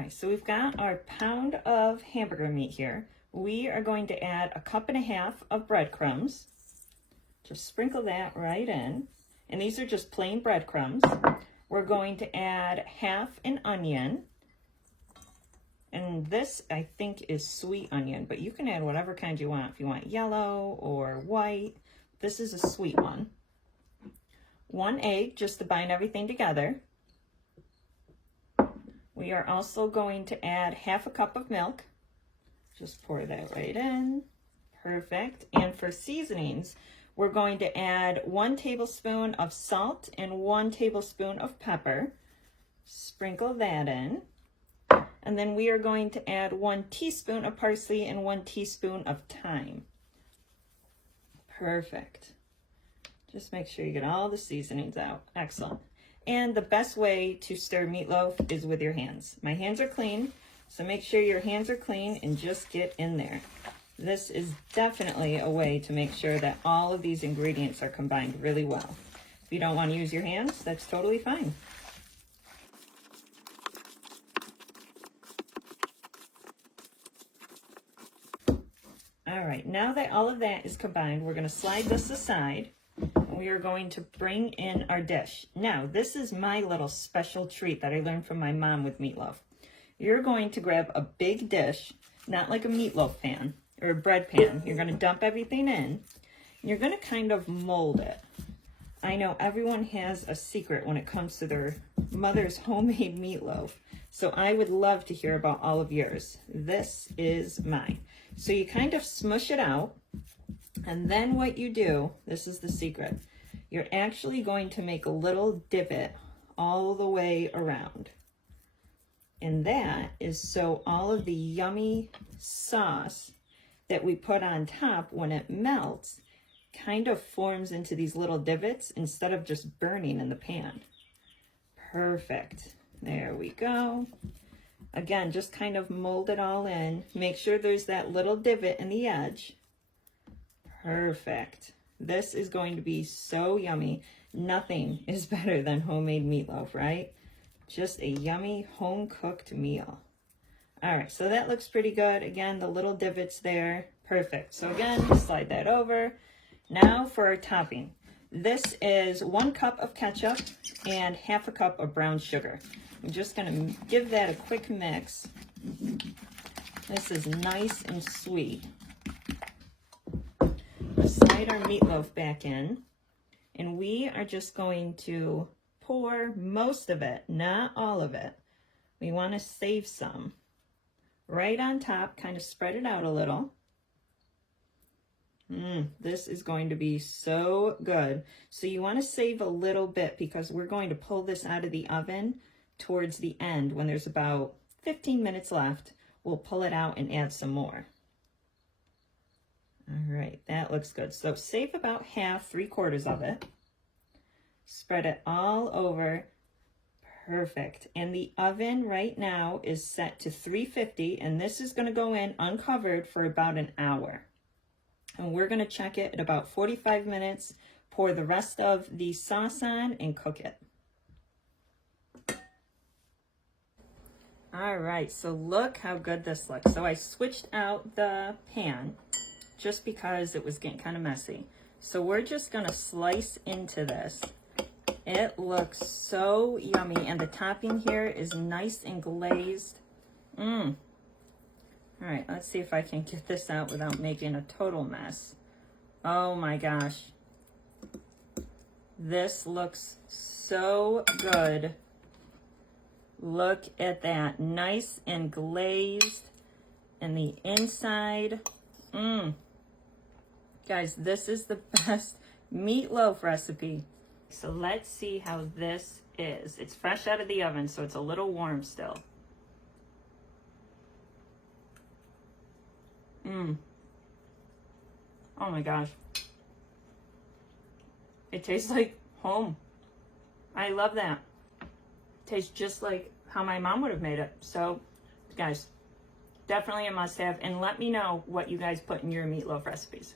right, so we've got our pound of hamburger meat here. We are going to add 1.5 cups of breadcrumbs. Just sprinkle that right in. And these are just plain breadcrumbs. We're going to add half an onion. And this, I think, is sweet onion, but you can add whatever kind you want. If you want yellow or white, this is a sweet one. 1 egg, just to bind everything together. We are also going to add 1/2 cup of milk. Just pour that right in. Perfect. And for seasonings, we're going to add 1 tablespoon of salt and 1 tablespoon of pepper. Sprinkle that in. And then we are going to add 1 teaspoon of parsley and 1 teaspoon of thyme. Perfect. Just make sure you get all the seasonings out. Excellent. And the best way to stir meatloaf is with your hands. My hands are clean, so make sure your hands are clean and just get in there. This is definitely a way to make sure that all of these ingredients are combined really well. If you don't want to use your hands, that's totally fine. All right, now that all of that is combined, we're going to slide this aside. We are going to bring in our dish. Now, this is my little special treat that I learned from my mom with meatloaf. You're going to grab a big dish, not like a meatloaf pan or a bread pan. You're going to dump everything in, and you're going to kind of mold it. I know everyone has a secret when it comes to their mother's homemade meatloaf, so I would love to hear about all of yours. This is mine. So you kind of smush it out, and then what you do, this is the secret, you're actually going to make a little divot all the way around. And that is so all of the yummy sauce that we put on top, when it melts, kind of forms into these little divots instead of just burning in the pan. Perfect. There we go. Again, just kind of mold it all in. Make sure there's that little divot in the edge. Perfect. This is going to be so yummy. Nothing is better than homemade meatloaf, right? Just a yummy home-cooked meal. All right, so that looks pretty good. Again, the little divots there. Perfect. So again, slide that over. Now for our topping. This is 1 cup of ketchup and 1/2 cup of brown sugar. I'm just gonna give that a quick mix. This is nice and sweet. Slide our meatloaf back in, and we are just going to pour most of it, not all of it. We want to save some right on top, kind of spread it out a little. This is going to be so good. So you want to save a little bit, because we're going to pull this out of the oven towards the end when there's about 15 minutes left. We'll pull it out and add some more. All right, that looks good. So save about half, 3/4 of it. Spread it all over. Perfect. And the oven right now is set to 350, and this is going to go in uncovered for about an hour. And we're going to check it at about 45 minutes, pour the rest of the sauce on, and cook it. All right, so look how good this looks. So I switched out the pan just because it was getting kind of messy. So we're just gonna slice into this. It looks so yummy, and the topping here is nice and glazed. All right, let's see if I can get this out without making a total mess. Oh my gosh. This looks so good. Look at that, nice and glazed, and the inside. Guys, this is the best meatloaf recipe. So let's see how this is. It's fresh out of the oven, so it's a little warm still. Oh my gosh. It tastes like home. I love that. It tastes just like how my mom would have made it. So, guys, definitely a must-have. And let me know what you guys put in your meatloaf recipes.